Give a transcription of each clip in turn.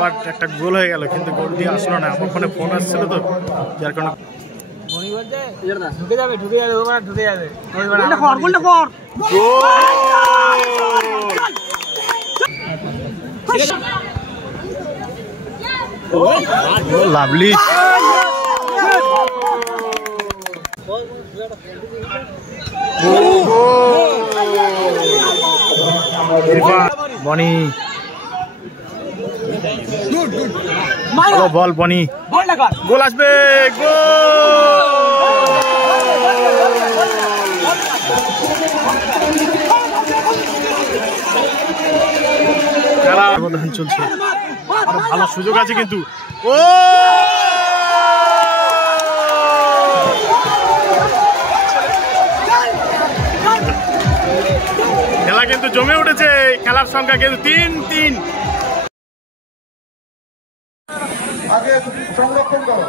But একটা গোল হয়ে গেল, কিন্তু গোল দিয়ে আসলো না। আমার ফোনে ফোন আসছিল তো, যার কারণে ঢুকে যাবে ঢুকে যাবে ওরা ঢুকে যাবে। লাভলি বনি বল, বনি গোল আসবে, খেলা ব্যবধান চলছে, আরো ভালো সুযোগ আছে কিন্তু। ও খেলা কিন্তু জমে উঠেছে, খেলার সংখ্যা কিন্তু 3-3। আগে সংরক্ষণ করো,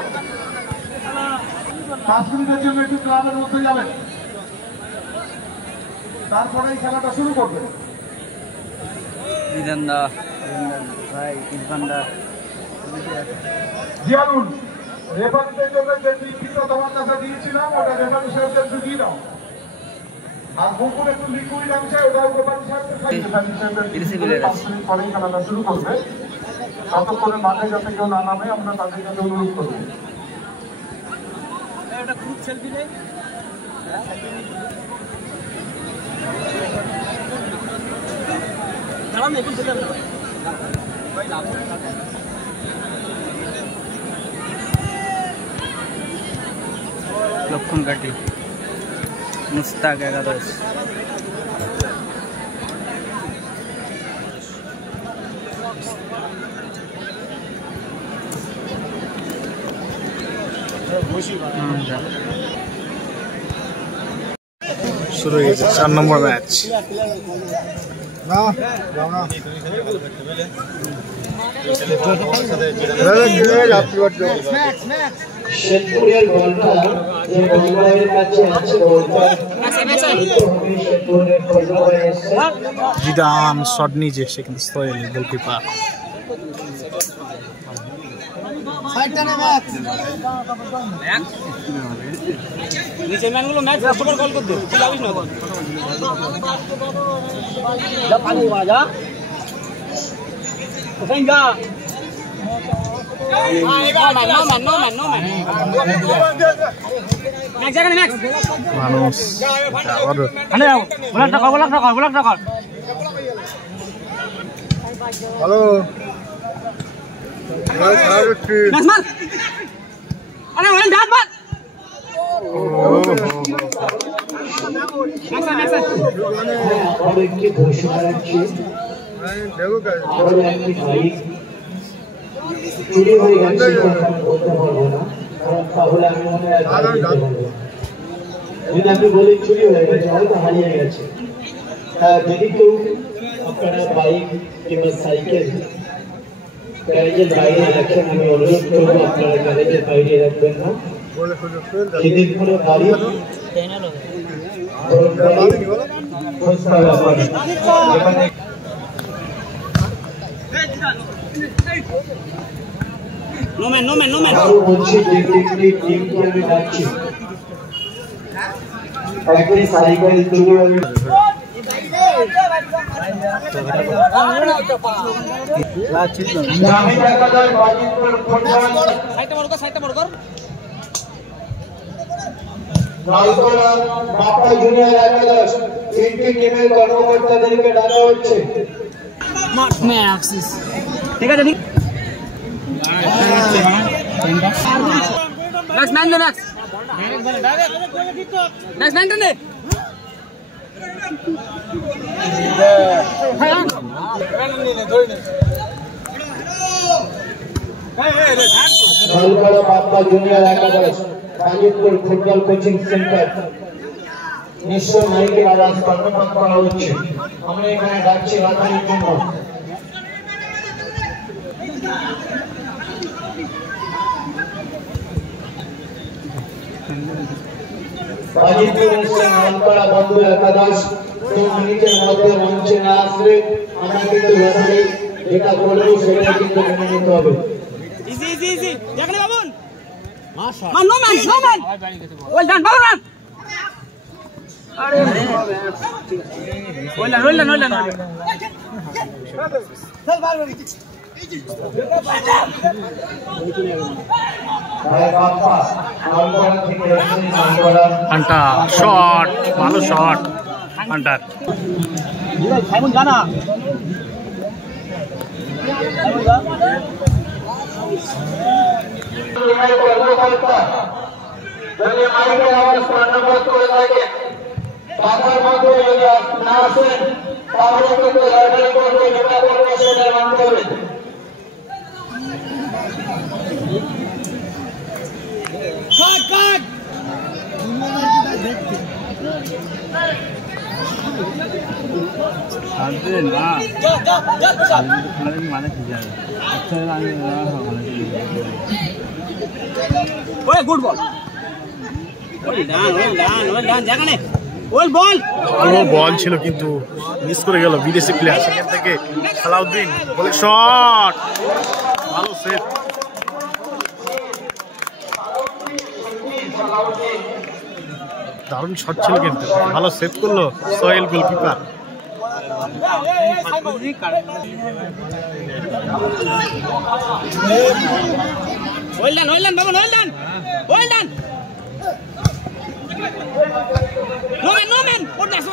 5 মিনিটের জন্য একটু ক্লাবের মধ্যে যাবেন, তারপরে এই খেলাটা শুরু করবে। জিয়ারুল, রেফারিদের জন্য যে লিখিত তোমার কাছে দিয়েছিলাম ওটা রেফারি সাহেবদের একটু দিয়ে দাও। আর বুকুর একটু লিকুইড আছে ওটা রেফারি সাহেবদের পরে খেলাটা শুরু করবে। ততক্ষণে মাঠে যাতে কেউ না নামে আমরা তাদের কাছে অনুরোধ করবো। লক্ষণ কাটি মুস্তাক একাদশ শুরু হয়ে গেছে 4 নম্বর ম্যাচ। জিদান শট নিচে, সেখানে সোহেল গোলকিপার। নিচে ম্যানগুলো ম্যাচ সুপার কল করতে তুই যাবিস না যা পানি বাজা ওখানে যা মানুষ হ্যালো চুরি হয়ে গেছে বলতে পারবো না, তাহলে আমি মনে হয় যদি আপনি বলি চুরি হয়ে গেছে হয়তো হারিয়ে গেছে। যদি কেউ আপনারা বাইক কিংবা সাইকেল গ্যারেজের বাইরে রাখেন, আমি অনুরোধ করবো আপনারা গ্যারেজের বাইরে রাখবেন না। যদি কোনো গাড়ি বলছি আমি যাচ্ছি একদিন সাইকেল চুরি হয়ে বাপ্পা জুনিয়র একাদশ 3টি টিমের কর্মকর্তাদেরকে ডাকা হচ্ছে। ঠিক আছে নেক্সট ম্যান নেক্সট ম্যান নে বাপ্পা জুনিয়র একাদশ বাজিতপুর ফুটবল কোচিং সেন্টার নিশ্চয় মাইকের আওয়াজ কর্ণপাত করা হচ্ছে। আমরা এখানে ডাকছি রাখার জন্য। বাজিতপুর নামপাড়া বন্ধু একাদশ 2 মিনিটের মধ্যে মঞ্চে না আসলে আমরা কিন্তু যেটা বলবো সেটা কিন্তু মেনে নিতে হবে। ইজি ইজি ইজি দেখনে বাবুন মান নো ম্যান ওয়েল ডান বাবুন রান আরে ওয়েল ডান চল বার হান্টার শট, ভালো শট হান্টার। সাইমন জানা যদি মাইকের আওয়াজ কর্ণপাত করে থাকে টাকার মধ্যে যদি না আসেন তাহলে কিন্তু লড়াই করবে, নেতা করবে, সেটা মানতে হবে। গুড বল যেখানে ওয়েল বল ভালো বল ছিল কিন্তু মিস করে গেল বিদেশি প্লেয়ার। সেখান থেকে সালাউদ্দিন বলে শট, ভালো সেভ। দারুণ শট ছিল কিন্তু ভালো সেভ করলো Sohel goalkeeper. Well done Babu well done no man what next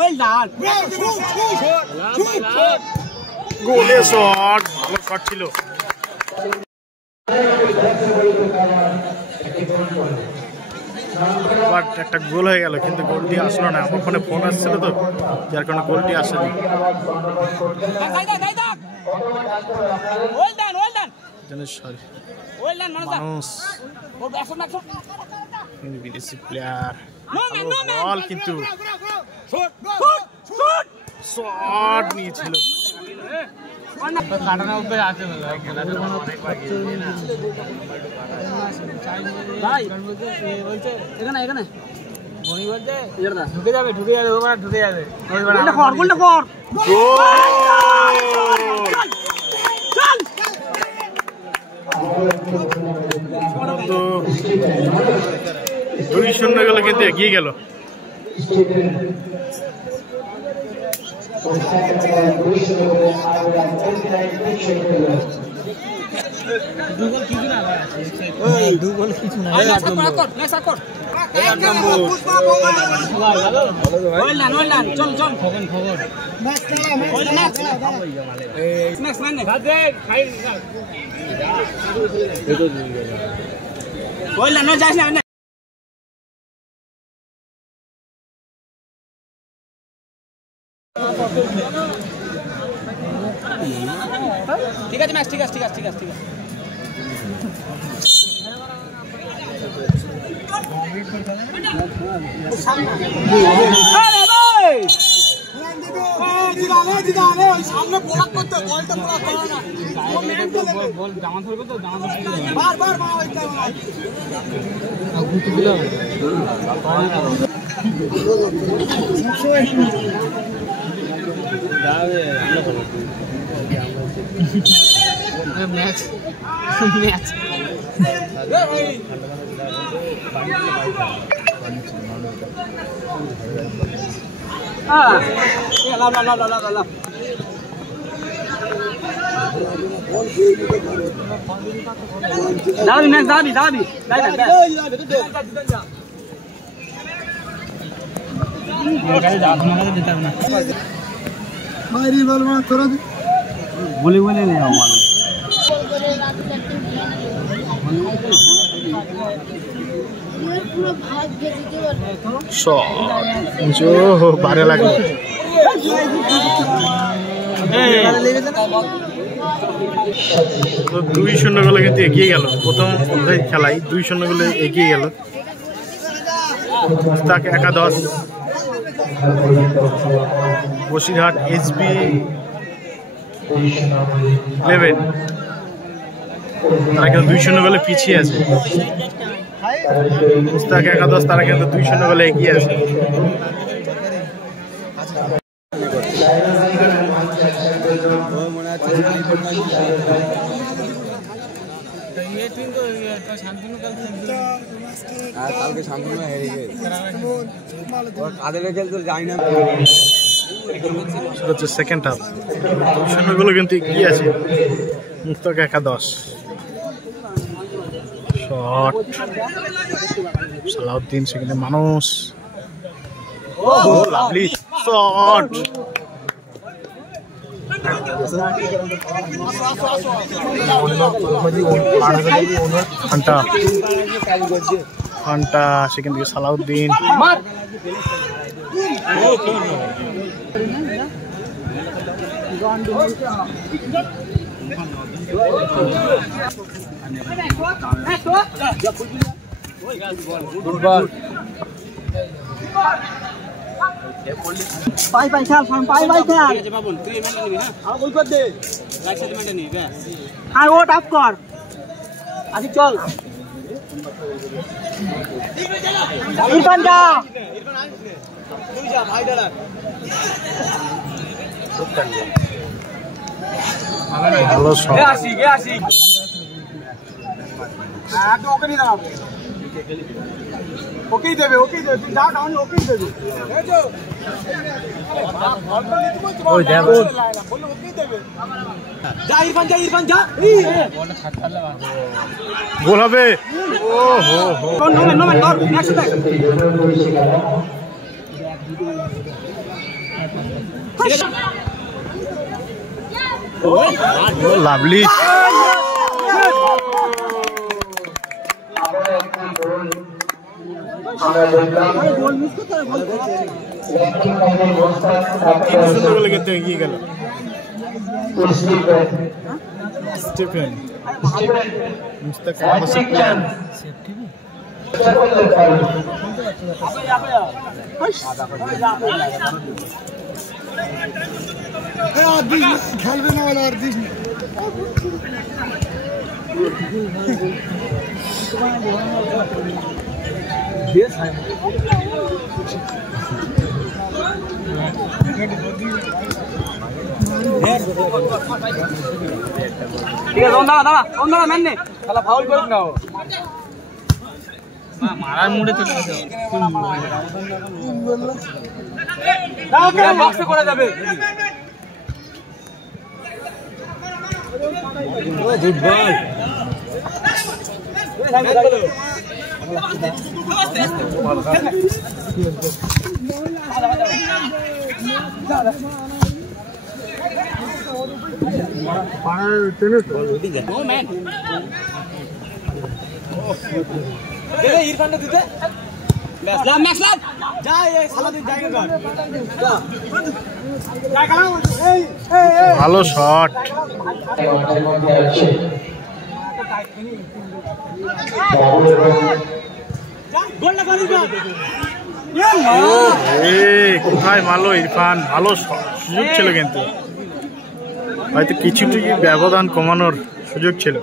well done গোলে শট, ভালো শট ছিল। বাট একটা গোল হয়ে গেল কিন্তু গোলটি আসলো না। আমার ফোনে ফোন আসছিল তো যার কারণে গোলটি আসেনি। সরি মানুষ বিদেশি প্লেয়ার বল কিন্তু শট নিয়েছিল। তো 2-0 গেল কিন্তু এগিয়ে গেল। ঠিক আছে ম্যাচ, ঠিক আছে। সামনে ব্লক করতে বলটা ব্লক করে না, বল জামা ধরবে তো জামা বারবার ম্যাচ বলে নেই আমার বারে লাগলো। 2-0 গোলে কিন্তু এগিয়ে গেল। প্রথম খেলায় 2-0 গোলে এগিয়ে গেল। তাকে একাদশ বসিরহাট SB 11 তারা কিন্তু 2-0 গোলে পিছিয়ে আছে। মুস্তাক একাদশ তারা কিন্তু 2-0 গোলে এগিয়ে আছে। কালকে শান্তনু হেরে গেছে কাদের খেলতে যাই না হচ্ছে সেকেন্ড হাফ পজিশনগুলো কিন্তু কি আছে মুস্তাক একাদশ শট সালাউদ্দিন সেখানে মানুষ লাভলি শট ঘন্টা সেখান থেকে সালাউদ্দিন পাই পাই খেল পাই পাই খেল বাবুন তুই মেনটেন নিবি হ্যাঁ আর বল কর দে রাইট সাইড মেনটেন নিবি ব্যাস আর ও টাপ কর আসি চল ইরফান যা তুই যা ভাই দাঁড়া ভালো শট আসি তো ওকে নি দাও ওকেই দেবে তুই যা ডাউন ওকেই দেবে ওই দেখো বললো ওকেই দেবে যা ইরফান যা বলটা ছাড় ছাড়লে গোল হবে ও হো হো নো ম্যান ধর নেক্সট দেখ লাভলি এগিয়ে গেল স্টিফেন মুস্তাক খেলবে না বলে আর দিস ঠিক আছে দাঁড়া মেন নে শালা ফাউল করিস না মারার মুডে চলে গেছে বক্সে করে যাবে গুড বল ইরফানটা দিতে ভালো শট কোথায় মারলো ইরফান ভালো সুযোগ ছিল কিন্তু হয়তো কিছুটা ব্যবধান কমানোর সুযোগ ছিল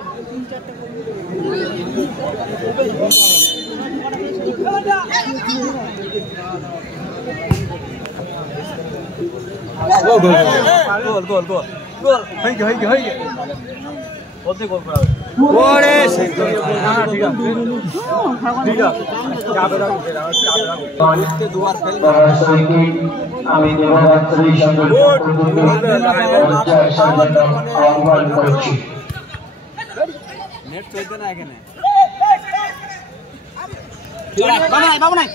আমি আহ্বান করছি বাবু নাই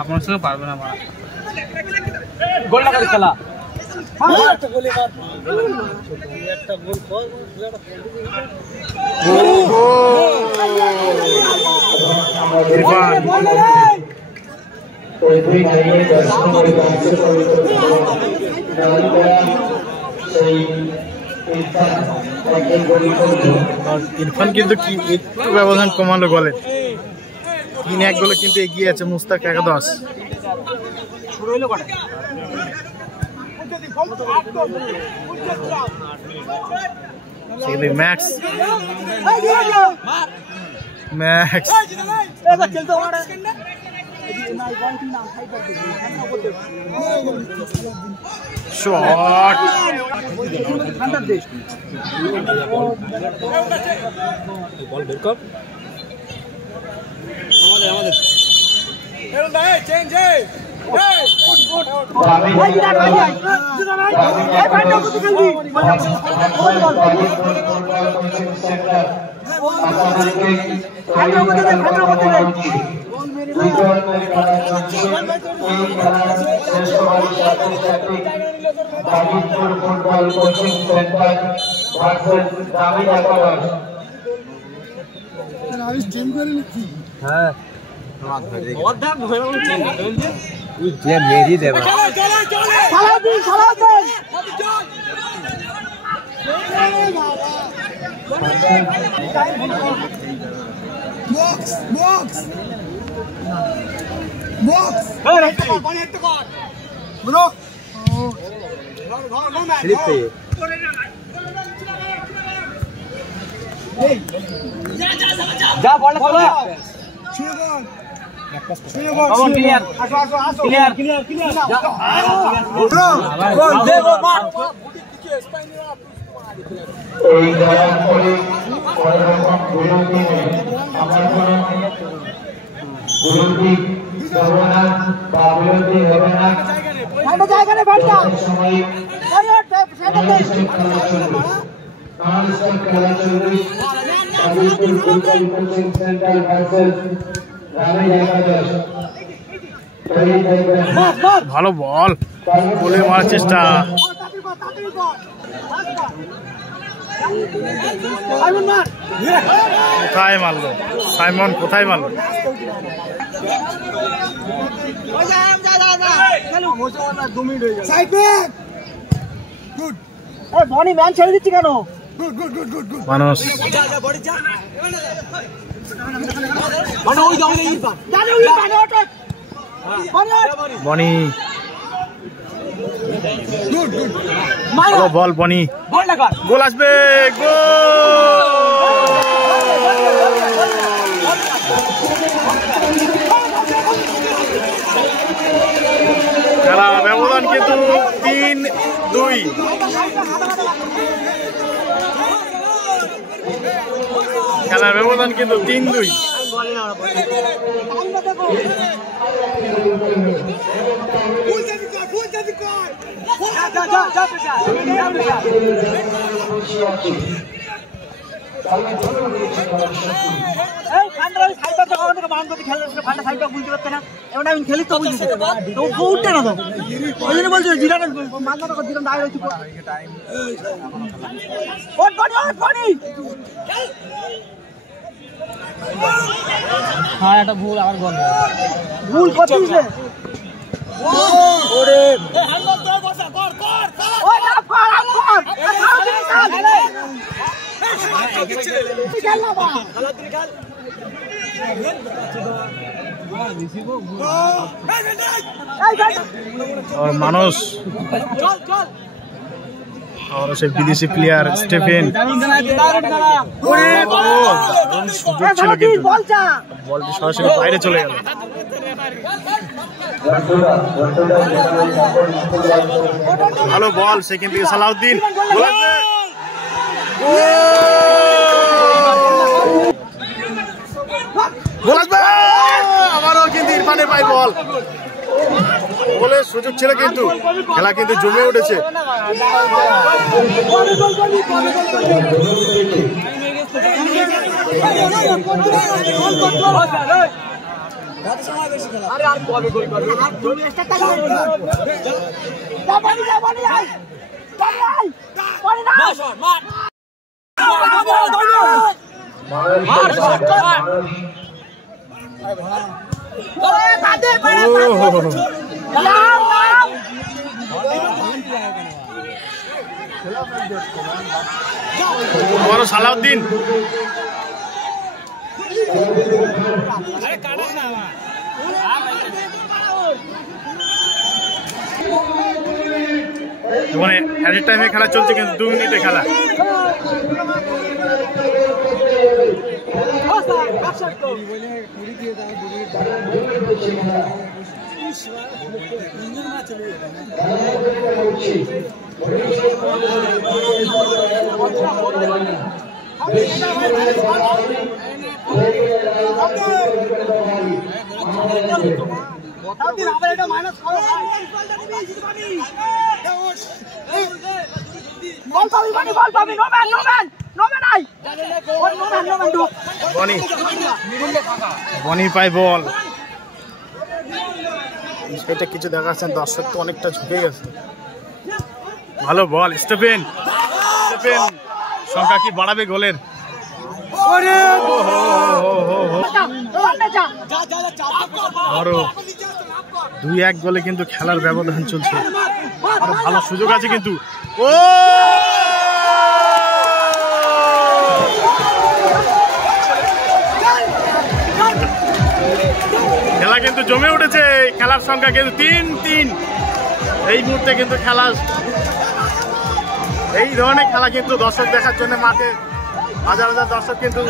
আপনার সঙ্গে পারবে না গোলটা করে খেলা ইরফান কিন্তু কি একটু ব্যবধান কমালো গোলের 3-1 গোলে কিন্তু এগিয়ে আছে মুস্তাক একাদশ ম্যাক্স শট বল বের কর আমাদের ফুটবল কোচিং সেন্টার ভার্সেস গ্রামীণ একাদশ। হ্যাঁ মেরি দেবা যা বল চলো clear clear clear clear goal দে গোল মার এই দয়া করে পরবর্তী বিরতি আমার কোনো বিরতি হবে না বা বিরতি হবে না। ঠান্ডা জায়গা রে ভাড়টা সময় খেলা চলবে Kalipur football coaching centre versus গ্রামীণ একাদশ। ভালো বল বলে মারার চেষ্টা কোথায় মারলো সাইমন কোথায় মারলো বনি ম্যান ছেড়ে দিচ্ছি কেন মানুষ বনি বল বনি গোল আসবে খেলা ব্যবধান কিন্তু 3-2 খেলার ব্যবধান কিন্তু 3-2 খেলি তো বুঝতে না তো ওই জন্য বলছি জিরান হ্যাঁ এটা ভুল আমার গোল ভুল করছিস রে ওরে বসা কর কর ওই আপ কর और मानस और से विदेशी प्लेयर स्टेफेन বলটি সরাসরি বাইরে চলে গেল ভালো বল সেকেন্ড থেকে সালাউদ্দিন গোল আসবে আবারও কিন্তু ইরফানের পাই বল গোলের সুযোগ ছিল কিন্তু খেলা কিন্তু জমে উঠেছে বড় সালাউদ্দিন মানে এট টাইমে খেলা চলছে কিন্তু 2 মিনিটে খেলা বনি পাই বল, সেটা কিছু দেখাচ্ছেন, দর্শক তো অনেকটা ঝুঁকে গেছে। ভালো বল স্টেফেন, সংখ্যা কি বাড়াবে গোলের? আরো 2-1 গোলে কিন্তু খেলার ব্যবধান চলছে। আরো ভালো সুযোগ আছে কিন্তু। ও খেলা কিন্তু জমে উঠেছে, খেলার সংখ্যা কিন্তু 3-3। এই মুহূর্তে কিন্তু খেলা, এই ধরনের খেলা কিন্তু দর্শক দেখার জন্য মাঠে হাজার হাজার দর্শক কিন্তু